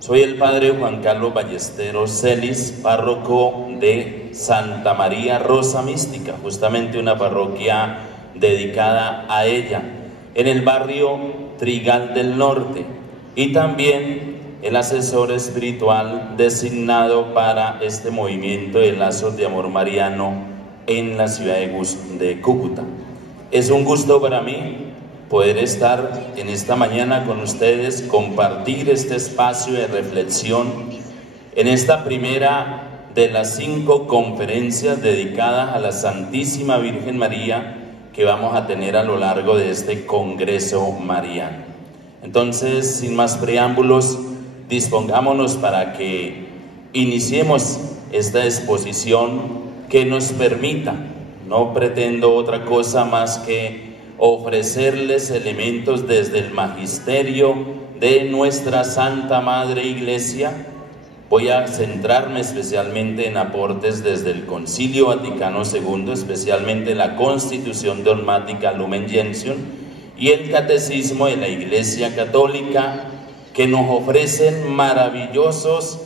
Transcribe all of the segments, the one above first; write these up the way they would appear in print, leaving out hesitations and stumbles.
Soy el padre Juan Carlos Ballesteros Celis, párroco de Santa María Rosa Mística, justamente una parroquia dedicada a ella, en el barrio Trigal del Norte, y también el asesor espiritual designado para este movimiento de Lazos de Amor Mariano en la ciudad de Cúcuta. Es un gusto para mí poder estar en esta mañana con ustedes, compartir este espacio de reflexión en esta primera de las 5 conferencias dedicadas a la Santísima Virgen María que vamos a tener a lo largo de este Congreso Mariano. Entonces, sin más preámbulos, dispongámonos para que iniciemos esta exposición que nos permita, no pretendo otra cosa más que ofrecerles elementos desde el magisterio de nuestra Santa Madre Iglesia. Voy a centrarme especialmente en aportes desde el Concilio Vaticano II, especialmente la Constitución Dogmática Lumen Gentium y el Catecismo de la Iglesia Católica, que nos ofrecen maravillosos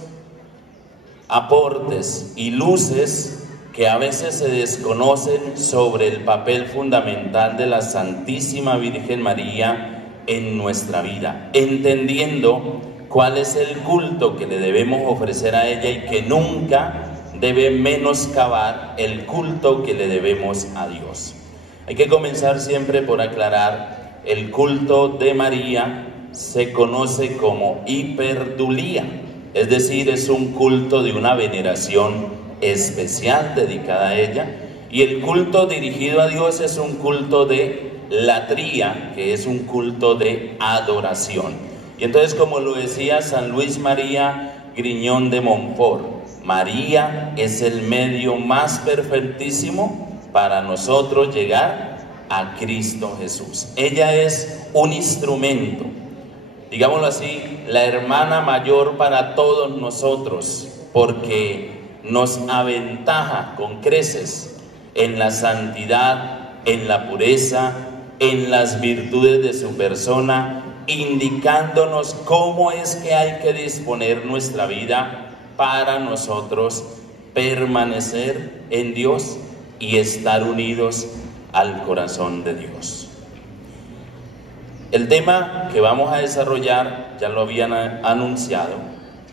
aportes y luces que a veces se desconocen sobre el papel fundamental de la Santísima Virgen María en nuestra vida, entendiendo cuál es el culto que le debemos ofrecer a ella y que nunca debe menoscabar el culto que le debemos a Dios. Hay que comenzar siempre por aclarar: el culto de María se conoce como hiperdulía, es decir, es un culto de una veneración especial dedicada a ella, y el culto dirigido a Dios es un culto de latría, que es un culto de adoración. Y entonces, como lo decía San Luis María Griñón de Montfort, María es el medio más perfectísimo para nosotros llegar a Cristo Jesús. Ella es un instrumento, digámoslo así, la hermana mayor para todos nosotros, porque nos aventaja con creces en la santidad, en la pureza, en las virtudes de su persona, indicándonos cómo es que hay que disponer nuestra vida para nosotros permanecer en Dios y estar unidos al corazón de Dios. El tema que vamos a desarrollar, ya lo habían anunciado,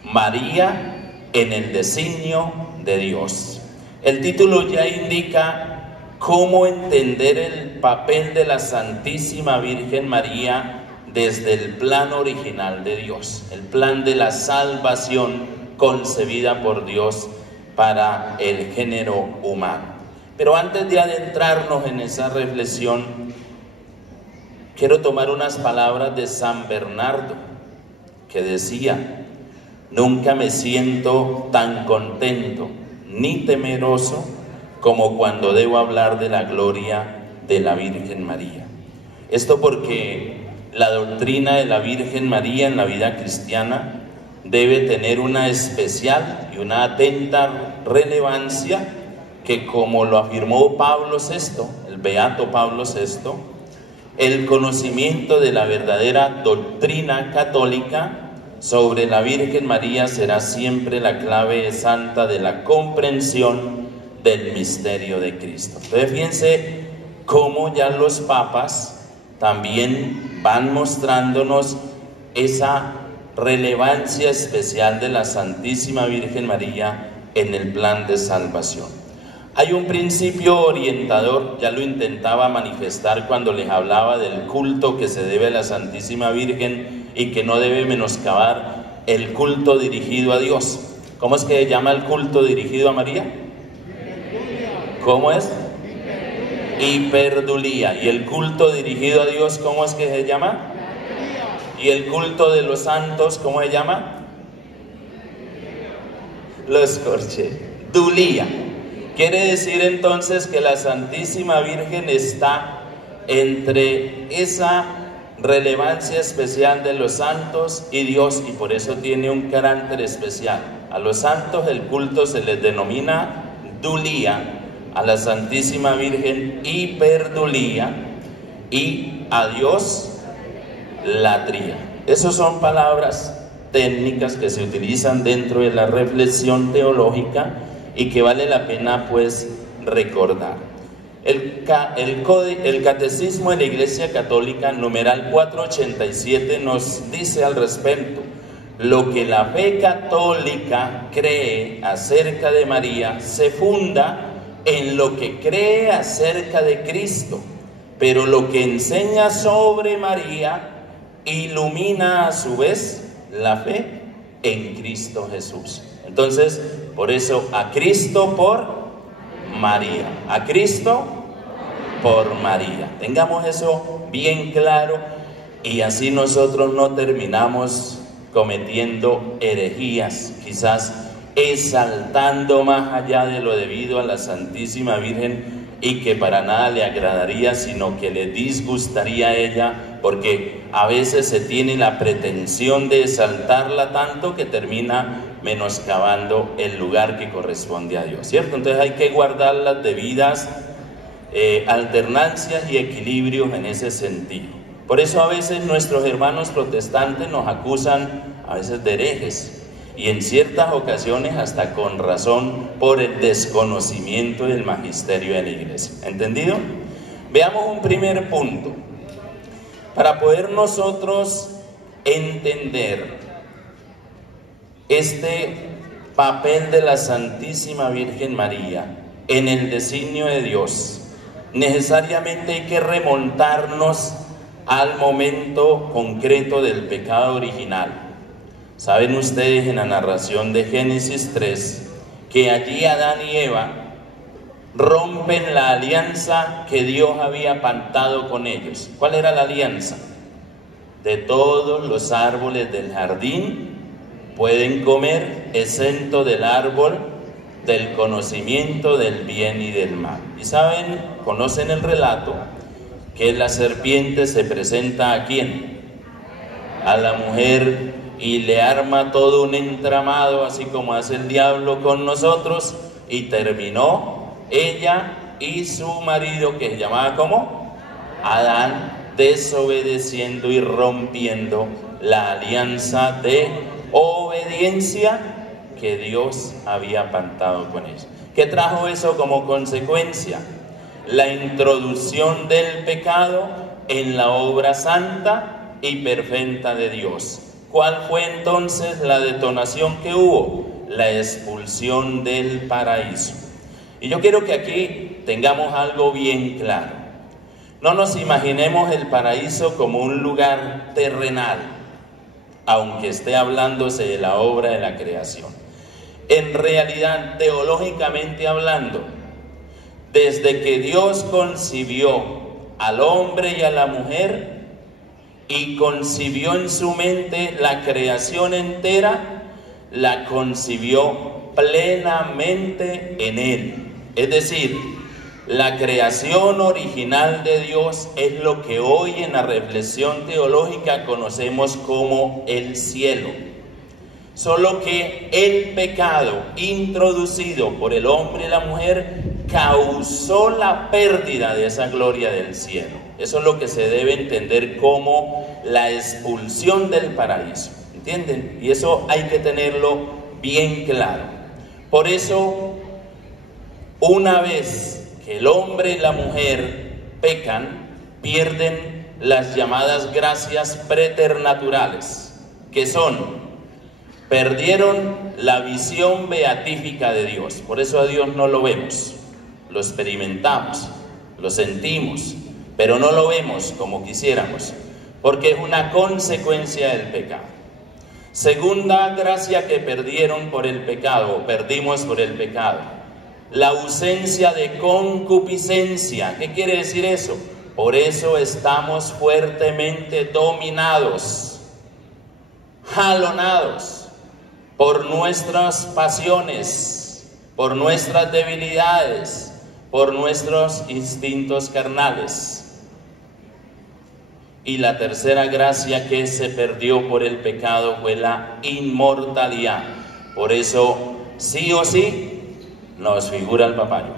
María en el designio de Dios. El título ya indica cómo entender el papel de la Santísima Virgen María desde el plan original de Dios, el plan de la salvación concebida por Dios para el género humano. Pero antes de adentrarnos en esa reflexión, quiero tomar unas palabras de San Bernardo, que decía: nunca me siento tan contento ni temeroso como cuando debo hablar de la gloria de la Virgen María. Esto porque la doctrina de la Virgen María en la vida cristiana debe tener una especial y una atenta relevancia, que, como lo afirmó Pablo VI, el beato Pablo VI, el conocimiento de la verdadera doctrina católica sobre la Virgen María será siempre la clave santa de la comprensión del misterio de Cristo. Entonces, fíjense cómo ya los papas también van mostrándonos esa relevancia especial de la Santísima Virgen María en el plan de salvación. Hay un principio orientador, ya lo intentaba manifestar cuando les hablaba del culto que se debe a la Santísima Virgen y que no debe menoscabar el culto dirigido a Dios. ¿Cómo es que se llama el culto dirigido a María? ¿Cómo es? Hiperdulía. ¿Y el culto dirigido a Dios, cómo es que se llama? ¿Y el culto de los santos, cómo se llama? Los corche. Dulía. Quiere decir entonces que la Santísima Virgen está entre esa relevancia especial de los santos y Dios, y por eso tiene un carácter especial. A los santos el culto se les denomina dulía, a la Santísima Virgen hiperdulía, y a Dios latría. Esas son palabras técnicas que se utilizan dentro de la reflexión teológica y que vale la pena pues recordar. El Catecismo de la Iglesia Católica, numeral 487, nos dice al respecto: lo que la fe católica cree acerca de María se funda en lo que cree acerca de Cristo, pero lo que enseña sobre María ilumina a su vez la fe en Cristo Jesús. Entonces, por eso, a Cristo por María, a Cristo por María. Tengamos eso bien claro y así nosotros no terminamos cometiendo herejías, quizás exaltando más allá de lo debido a la Santísima Virgen, y que para nada le agradaría, sino que le disgustaría a ella, porque a veces se tiene la pretensión de exaltarla tanto que termina menoscabando el lugar que corresponde a Dios, ¿cierto? Entonces hay que guardar las debidas alternancias y equilibrios en ese sentido. Por eso a veces nuestros hermanos protestantes nos acusan a veces de herejes, y en ciertas ocasiones hasta con razón, por el desconocimiento del magisterio de la Iglesia. ¿Entendido? Veamos un primer punto. Para poder nosotros entender este papel de la Santísima Virgen María en el designio de Dios, necesariamente hay que remontarnos al momento concreto del pecado original. Saben ustedes en la narración de Génesis 3 que allí Adán y Eva rompen la alianza que Dios había pactado con ellos. ¿Cuál era la alianza? De todos los árboles del jardín pueden comer, excepto del árbol del conocimiento del bien y del mal. Y saben, conocen el relato, que la serpiente se presenta ¿a quién? A la mujer, y le arma todo un entramado, así como hace el diablo con nosotros, y terminó ella y su marido, que se llamaba ¿cómo? Adán, desobedeciendo y rompiendo la alianza de obediencia que Dios había pactado con ellos. ¿Qué trajo eso como consecuencia? La introducción del pecado en la obra santa y perfecta de Dios. ¿Cuál fue entonces la detonación que hubo? La expulsión del paraíso. Y yo quiero que aquí tengamos algo bien claro. No nos imaginemos el paraíso como un lugar terrenal, aunque esté hablándose de la obra de la creación. En realidad, teológicamente hablando, desde que Dios concibió al hombre y a la mujer, y concibió en su mente la creación entera, la concibió plenamente en Él. Es decir, la creación original de Dios es lo que hoy en la reflexión teológica conocemos como el cielo. Solo que el pecado introducido por el hombre y la mujer causó la pérdida de esa gloria del cielo. Eso es lo que se debe entender como la expulsión del paraíso, ¿entienden? Y eso hay que tenerlo bien claro. Por eso, una vez que el hombre y la mujer pecan, pierden las llamadas gracias preternaturales, que son: perdieron la visión beatífica de Dios. Por eso a Dios no lo vemos, lo experimentamos, lo sentimos, pero no lo vemos como quisiéramos, porque es una consecuencia del pecado. Segunda gracia que perdieron por el pecado, perdimos por el pecado: la ausencia de concupiscencia. ¿Qué quiere decir eso? Por eso estamos fuertemente dominados, jalonados por nuestras pasiones, por nuestras debilidades, por nuestros instintos carnales. Y la tercera gracia que se perdió por el pecado fue la inmortalidad. Por eso, sí o sí, nos figura el papayo.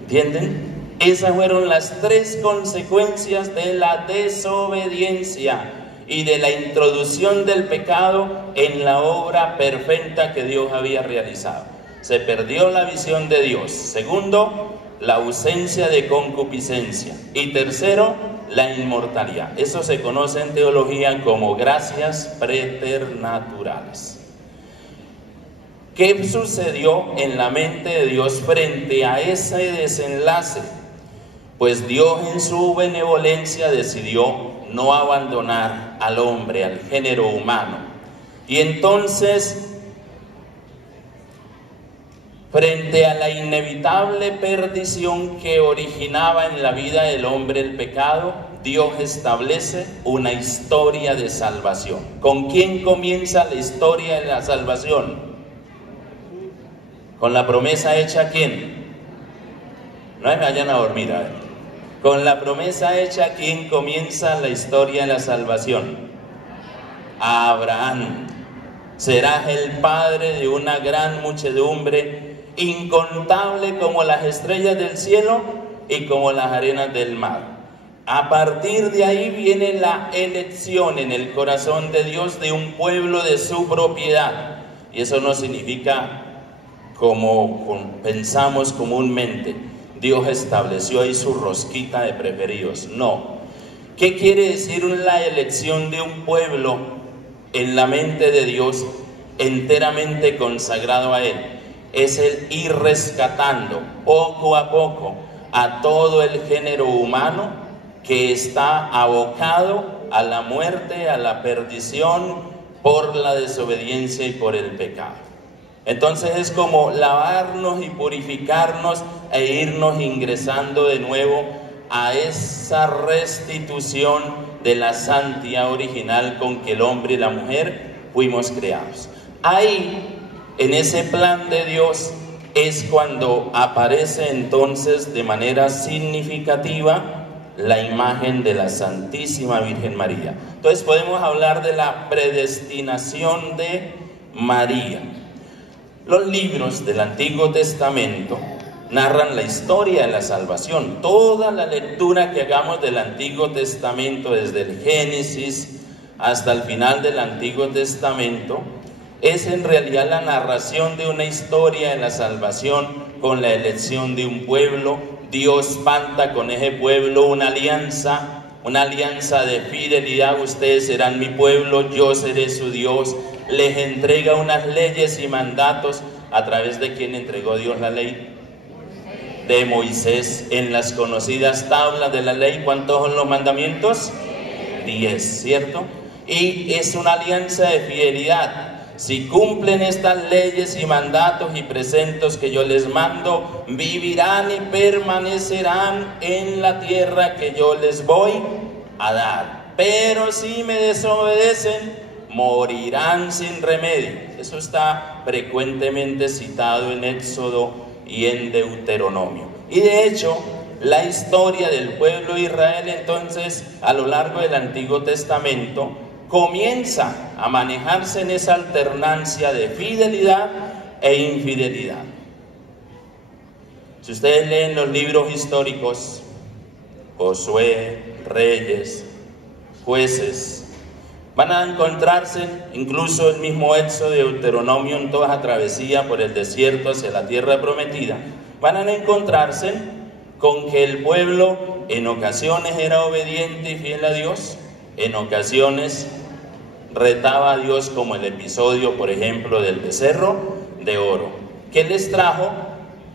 ¿Entienden? Esas fueron las tres consecuencias de la desobediencia. y de la introducción del pecado en la obra perfecta que Dios había realizado. Se perdió la visión de Dios. Segundo, la ausencia de concupiscencia. Y tercero, la inmortalidad. Eso se conoce en teología como gracias preternaturales. ¿Qué sucedió en la mente de Dios frente a ese desenlace? Pues Dios en su benevolencia decidió no abandonar al hombre, al género humano. Y entonces, frente a la inevitable perdición que originaba en la vida del hombre el pecado, Dios establece una historia de salvación. ¿Con quién comienza la historia de la salvación? ¿Con la promesa hecha a quién? No me vayan a dormir, a ver. Con la promesa hecha a quién comienza la historia de la salvación. A Abraham. Serás el padre de una gran muchedumbre, incontable como las estrellas del cielo y como las arenas del mar. A partir de ahí viene la elección en el corazón de Dios de un pueblo de su propiedad. Y eso no significa como pensamos comúnmente, Dios estableció ahí su rosquita de preferidos. No. ¿Qué quiere decir la elección de un pueblo en la mente de Dios enteramente consagrado a Él? Es el ir rescatando poco a poco a todo el género humano que está abocado a la muerte, a la perdición por la desobediencia y por el pecado. Entonces es como lavarnos y purificarnos e irnos ingresando de nuevo a esa restitución de la santidad original con que el hombre y la mujer fuimos creados. Ahí, en ese plan de Dios, es cuando aparece entonces de manera significativa la imagen de la Santísima Virgen María. Entonces podemos hablar de la predestinación de María. Los libros del Antiguo Testamento narran la historia de la salvación. Toda la lectura que hagamos del Antiguo Testamento, desde el Génesis hasta el final del Antiguo Testamento, es en realidad la narración de una historia de la salvación con la elección de un pueblo. Dios pacta con ese pueblo una alianza de fidelidad. Ustedes serán mi pueblo, yo seré su Dios. Les entrega unas leyes y mandatos. ¿A través de quién entregó Dios la ley? De Moisés. En las conocidas tablas de la ley, ¿cuántos son los mandamientos? 10, ¿cierto? Y es una alianza de fidelidad. Si cumplen estas leyes y mandatos y preceptos que yo les mando, vivirán y permanecerán en la tierra que yo les voy a dar. Pero si me desobedecen, morirán sin remedio. Eso está frecuentemente citado en Éxodo y en Deuteronomio. Y de hecho, la historia del pueblo de Israel entonces a lo largo del Antiguo Testamento comienza a manejarse en esa alternancia de fidelidad e infidelidad. Si ustedes leen los libros históricos, Josué, Reyes, Jueces, van a encontrarse, incluso el mismo Éxodo de Deuteronomio, en toda esa travesía por el desierto hacia la tierra prometida, van a encontrarse con que el pueblo en ocasiones era obediente y fiel a Dios, en ocasiones retaba a Dios, como el episodio, por ejemplo, del becerro de oro. ¿Qué les trajo?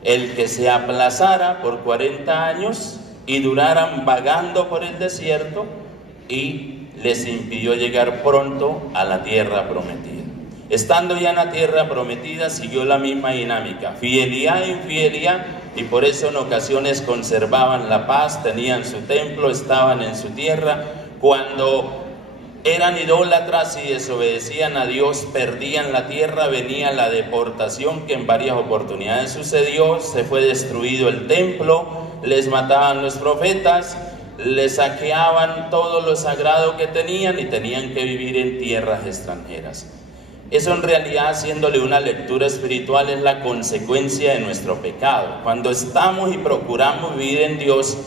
El que se aplazara por 40 años y duraran vagando por el desierto, y les impidió llegar pronto a la tierra prometida. Estando ya en la tierra prometida, siguió la misma dinámica, fidelidad e infidelidad, y por eso en ocasiones conservaban la paz, tenían su templo, estaban en su tierra. Cuando eran idólatras y desobedecían a Dios, perdían la tierra, venía la deportación, que en varias oportunidades sucedió, se fue destruido el templo, les mataban los profetas, les saqueaban todo lo sagrado que tenían y tenían que vivir en tierras extranjeras. Eso en realidad, haciéndole una lectura espiritual, es la consecuencia de nuestro pecado. Cuando estamos y procuramos vivir en Dios,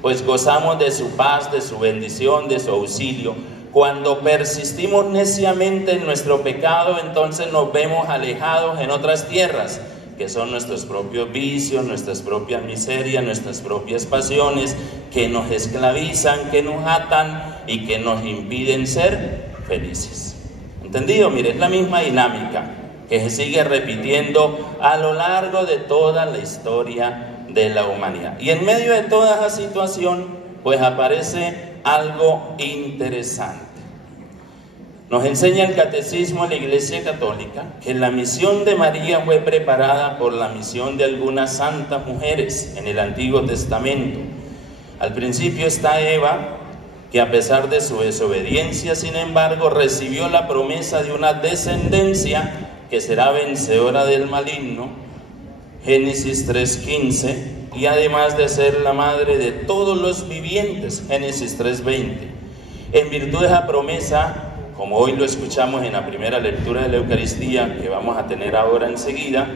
pues gozamos de su paz, de su bendición, de su auxilio. Cuando persistimos neciamente en nuestro pecado, entonces nos vemos alejados en otras tierras, que son nuestros propios vicios, nuestras propias miserias, nuestras propias pasiones, que nos esclavizan, que nos atan y que nos impiden ser felices. ¿Entendido? Mire, es la misma dinámica que se sigue repitiendo a lo largo de toda la historia de la humanidad. Y en medio de toda esa situación, pues aparece algo interesante. Nos enseña el Catecismo de la Iglesia Católica que la misión de María fue preparada por la misión de algunas santas mujeres en el Antiguo Testamento. Al principio está Eva, que a pesar de su desobediencia, sin embargo, recibió la promesa de una descendencia que será vencedora del maligno, Génesis 3:15, y además de ser la madre de todos los vivientes, Génesis 3:20. En virtud de esa promesa, como hoy lo escuchamos en la primera lectura de la Eucaristía, que vamos a tener ahora enseguida,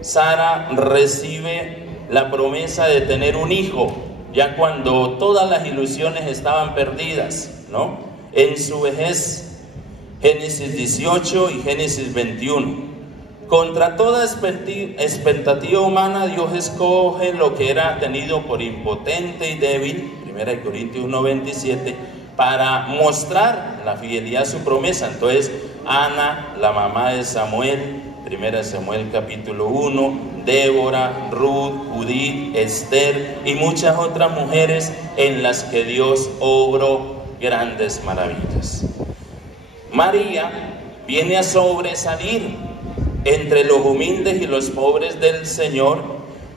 Sara recibe la promesa de tener un hijo, ya cuando todas las ilusiones estaban perdidas, ¿no? En su vejez, Génesis 18 y Génesis 21. Contra toda expectativa humana, Dios escoge lo que era tenido por impotente y débil, 1 Corintios 1:27, para mostrar la fidelidad a su promesa. Entonces, Ana, la mamá de Samuel, 1 Samuel capítulo 1, Débora, Ruth, Judith, Esther y muchas otras mujeres en las que Dios obró grandes maravillas. María viene a sobresalir entre los humildes y los pobres del Señor,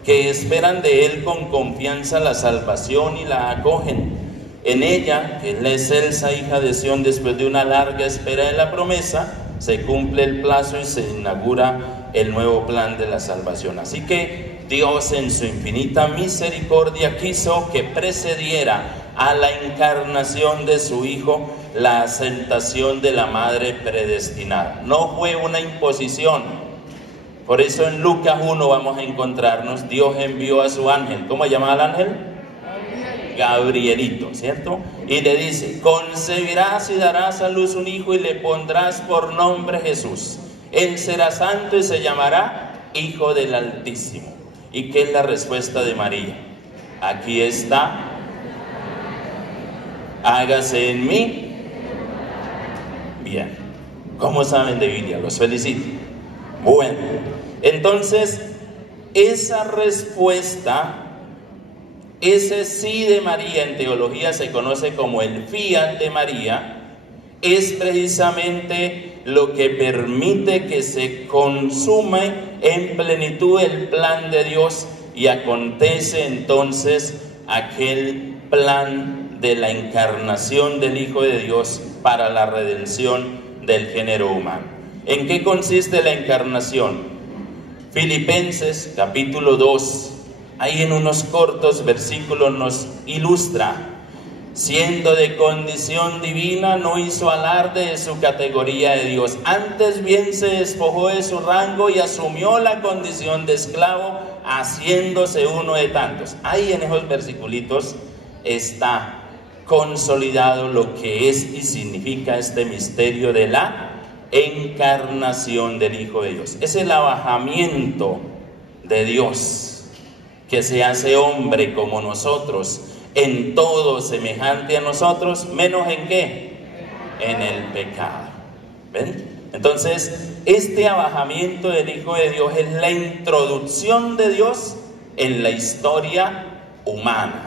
que esperan de Él con confianza la salvación y la acogen. En ella, que es la excelsa hija de Sión, después de una larga espera de la promesa, se cumple el plazo y se inaugura el nuevo plan de la salvación. Así que Dios, en su infinita misericordia, quiso que precediera a la encarnación de su Hijo la aceptación de la madre predestinada. No fue una imposición. Por eso en Lucas 1 vamos a encontrarnos, Dios envió a su ángel. ¿Cómo llamaba al ángel? Gabrielito, ¿cierto? Y le dice: concebirás y darás a luz un hijo y le pondrás por nombre Jesús. Él será santo y se llamará Hijo del Altísimo. ¿Y qué es la respuesta de María? Aquí está. Hágase en mí. Bien. ¿Cómo saben de Biblia? Los felicito. Bueno, entonces esa respuesta, ese sí de María, en teología se conoce como el fiat de María, es precisamente lo que permite que se consume en plenitud el plan de Dios y acontece entonces aquel plan de la encarnación del Hijo de Dios para la redención del género humano. ¿En qué consiste la encarnación? Filipenses capítulo 2, ahí en unos cortos versículos nos ilustra: siendo de condición divina, no hizo alarde de su categoría de Dios, antes bien se despojó de su rango y asumió la condición de esclavo, haciéndose uno de tantos. Ahí en esos versiculitos está consolidado lo que es y significa este misterio de la encarnación del Hijo de Dios. Es el abajamiento de Dios, que se hace hombre como nosotros, en todo semejante a nosotros, menos ¿en qué? En el pecado. ¿Ven? Entonces, este abajamiento del Hijo de Dios es la introducción de Dios en la historia humana.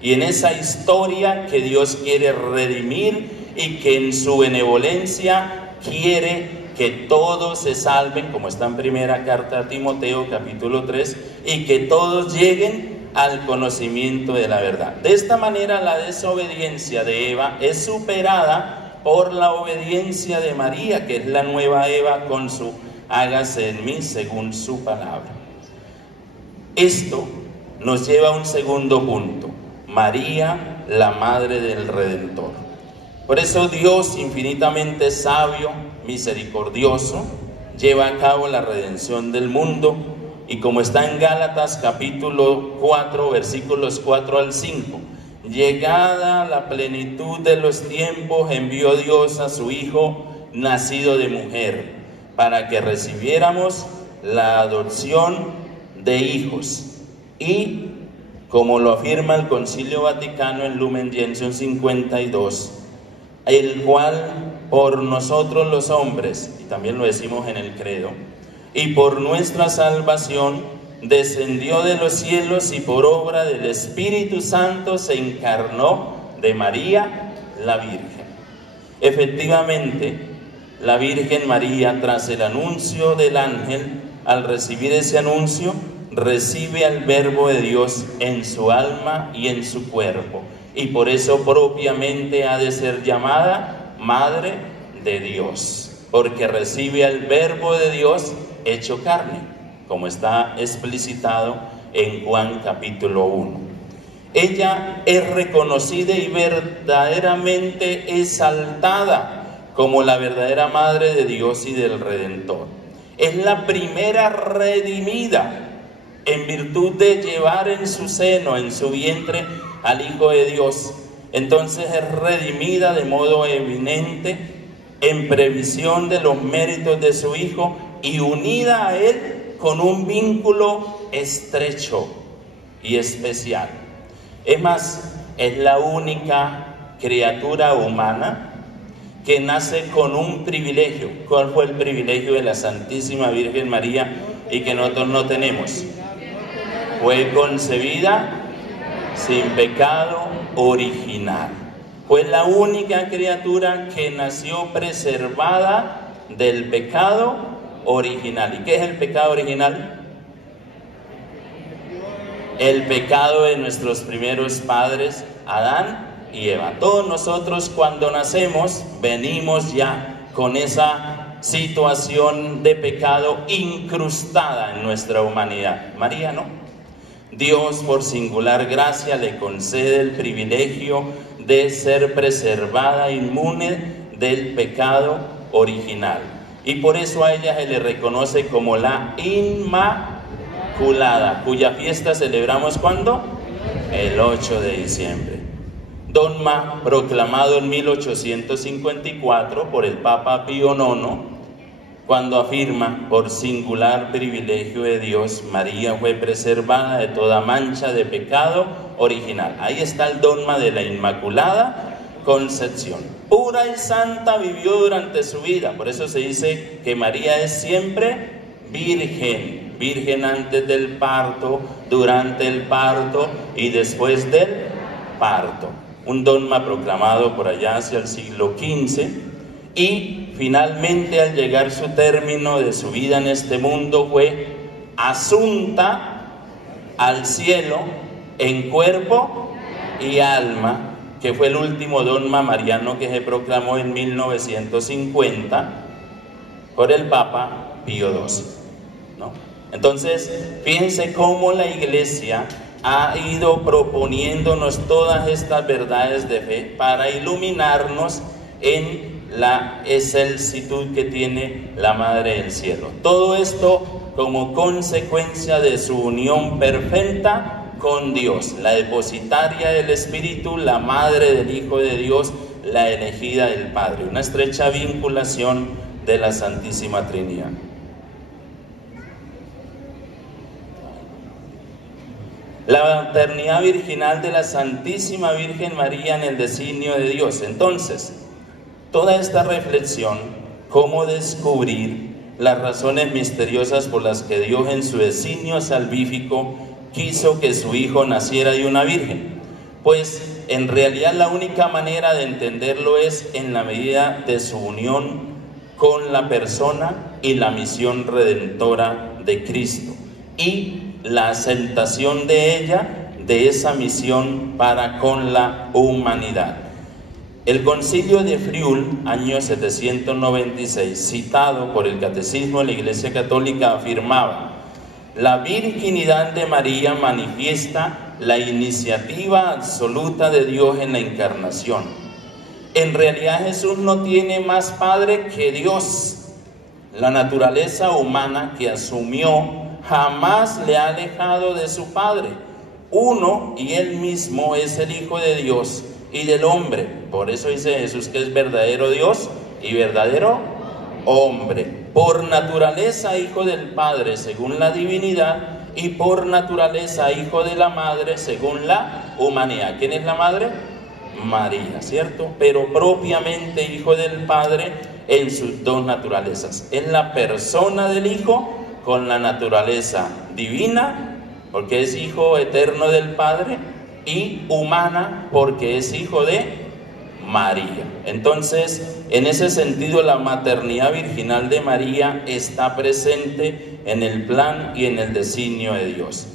Y en esa historia que Dios quiere redimir y que en su benevolencia quiere que todos se salven, como está en primera carta a Timoteo capítulo 3, y que todos lleguen al conocimiento de la verdad. De esta manera la desobediencia de Eva es superada por la obediencia de María, que es la nueva Eva con su hágase en mí según su palabra. Esto nos lleva a un segundo punto: María, la madre del Redentor. Por eso Dios, infinitamente sabio, misericordioso, lleva a cabo la redención del mundo, y como está en Gálatas capítulo 4, versículos 4 al 5, Llegada la plenitud de los tiempos, envió Dios a su Hijo, nacido de mujer, para que recibiéramos la adopción de hijos. Y, como lo afirma el Concilio Vaticano en Lumen Gentium 52, el cual por nosotros los hombres, y también lo decimos en el credo, y por nuestra salvación, descendió de los cielos y por obra del Espíritu Santo se encarnó de María, la Virgen. Efectivamente, la Virgen María, tras el anuncio del ángel, al recibir ese anuncio, recibe al Verbo de Dios en su alma y en su cuerpo, y por eso propiamente ha de ser llamada Madre de Dios, porque recibe al Verbo de Dios hecho carne, como está explicitado en Juan capítulo 1. Ella es reconocida y verdaderamente exaltada como la verdadera Madre de Dios y del Redentor. Es la primera redimida en virtud de llevar en su seno, en su vientre, al Hijo de Dios. Entonces es redimida de modo eminente en previsión de los méritos de su Hijo y unida a Él con un vínculo estrecho y especial. Es más, es la única criatura humana que nace con un privilegio. ¿Cuál fue el privilegio de la Santísima Virgen María y que nosotros no tenemos? Fue concebida sin pecado original. Fue la única criatura que nació preservada del pecado original. ¿Y qué es el pecado original? El pecado de nuestros primeros padres, Adán y Eva. Todos nosotros cuando nacemos venimos ya con esa situación de pecado incrustada en nuestra humanidad. María no. Dios, por singular gracia, le concede el privilegio de ser preservada inmune del pecado original. Y por eso a ella se le reconoce como la Inmaculada, cuya fiesta celebramos ¿cuándo? El 8 de diciembre. Dogma proclamado en 1854 por el Papa Pío IX, cuando afirma: por singular privilegio de Dios, María fue preservada de toda mancha de pecado original. Ahí está el dogma de la Inmaculada Concepción. Pura y santa vivió durante su vida. Por eso se dice que María es siempre virgen. Virgen antes del parto, durante el parto y después del parto. Un dogma proclamado por allá hacia el siglo XV. Y finalmente, al llegar su término de su vida en este mundo, fue asunta al cielo en cuerpo y alma, que fue el último dogma mariano que se proclamó en 1950 por el Papa Pío XII, ¿no? Entonces, fíjense cómo la Iglesia ha ido proponiéndonos todas estas verdades de fe para iluminarnos en la excelsitud que tiene la Madre del Cielo. Todo esto como consecuencia de su unión perfecta con Dios, la depositaria del Espíritu, la Madre del Hijo de Dios, la elegida del Padre. Una estrecha vinculación de la Santísima Trinidad. La maternidad virginal de la Santísima Virgen María en el designio de Dios. Entonces, toda esta reflexión, cómo descubrir las razones misteriosas por las que Dios en su designio salvífico quiso que su Hijo naciera de una virgen. Pues en realidad la única manera de entenderlo es en la medida de su unión con la persona y la misión redentora de Cristo y la aceptación de ella, de esa misión para con la humanidad. El Concilio de Friul, año 796, citado por el Catecismo de la Iglesia Católica, afirmaba: la virginidad de María manifiesta la iniciativa absoluta de Dios en la encarnación. En realidad Jesús no tiene más padre que Dios. La naturaleza humana que asumió jamás le ha alejado de su Padre. uno y Él mismo es el Hijo de Dios y del hombre. Por eso dice Jesús que es verdadero Dios y verdadero hombre. Por naturaleza Hijo del Padre según la divinidad y por naturaleza Hijo de la Madre según la humanidad. ¿Quién es la Madre? María, ¿cierto? Pero propiamente Hijo del Padre en sus dos naturalezas. En la persona del Hijo con la naturaleza divina, porque es Hijo eterno del Padre, y humana, porque es Hijo de María. Entonces, en ese sentido, la maternidad virginal de María está presente en el plan y en el designio de Dios.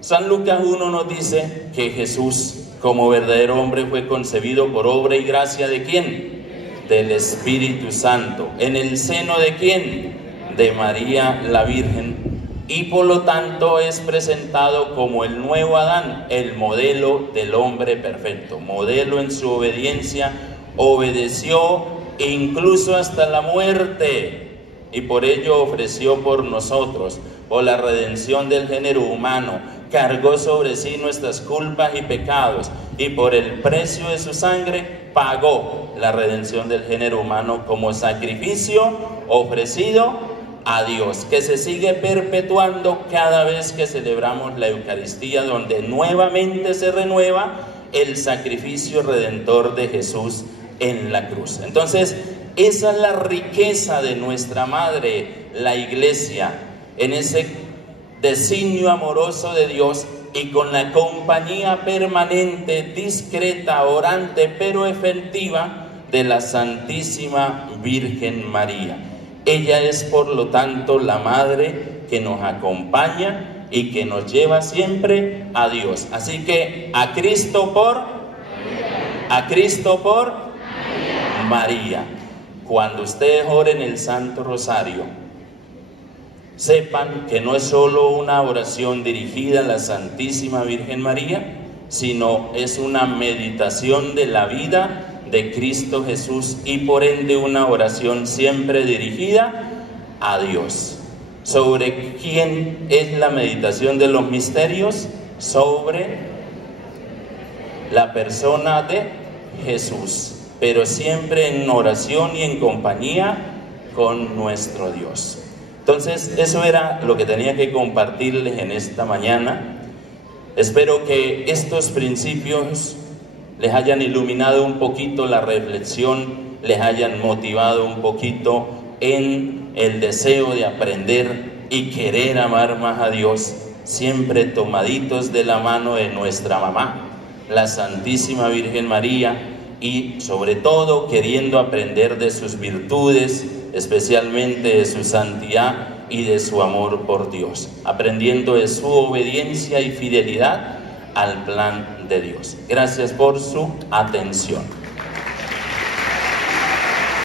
San Lucas 1 nos dice que Jesús, como verdadero hombre, fue concebido por obra y gracia ¿de quién? Del Espíritu Santo. ¿En el seno de quién? De María la Virgen. Y por lo tanto es presentado como el nuevo Adán, el modelo del hombre perfecto, modelo en su obediencia, obedeció incluso hasta la muerte, y por ello ofreció por nosotros, por la redención del género humano, cargó sobre sí nuestras culpas y pecados, y por el precio de su sangre pagó la redención del género humano como sacrificio ofrecido a Dios, que se sigue perpetuando cada vez que celebramos la Eucaristía, donde nuevamente se renueva el sacrificio redentor de Jesús en la cruz. Entonces, esa es la riqueza de nuestra Madre, la Iglesia, en ese designio amoroso de Dios y con la compañía permanente, discreta, orante, pero efectiva de la Santísima Virgen María. Ella es, por lo tanto, la Madre que nos acompaña y que nos lleva siempre a Dios. Así que a Cristo por María. Cuando ustedes oren el Santo Rosario, sepan que no es solo una oración dirigida a la Santísima Virgen María, sino es una meditación de la vida de Cristo Jesús y por ende una oración siempre dirigida a Dios. ¿Sobre quién es la meditación de los misterios? Sobre la persona de Jesús, pero siempre en oración y en compañía con nuestro Dios. Entonces, eso era lo que tenía que compartirles en esta mañana. Espero que estos principios les hayan iluminado un poquito la reflexión, les hayan motivado un poquito en el deseo de aprender y querer amar más a Dios, siempre tomaditos de la mano de nuestra mamá, la Santísima Virgen María, y sobre todo queriendo aprender de sus virtudes, especialmente de su santidad y de su amor por Dios, aprendiendo de su obediencia y fidelidad al plan de Dios. Gracias por su atención.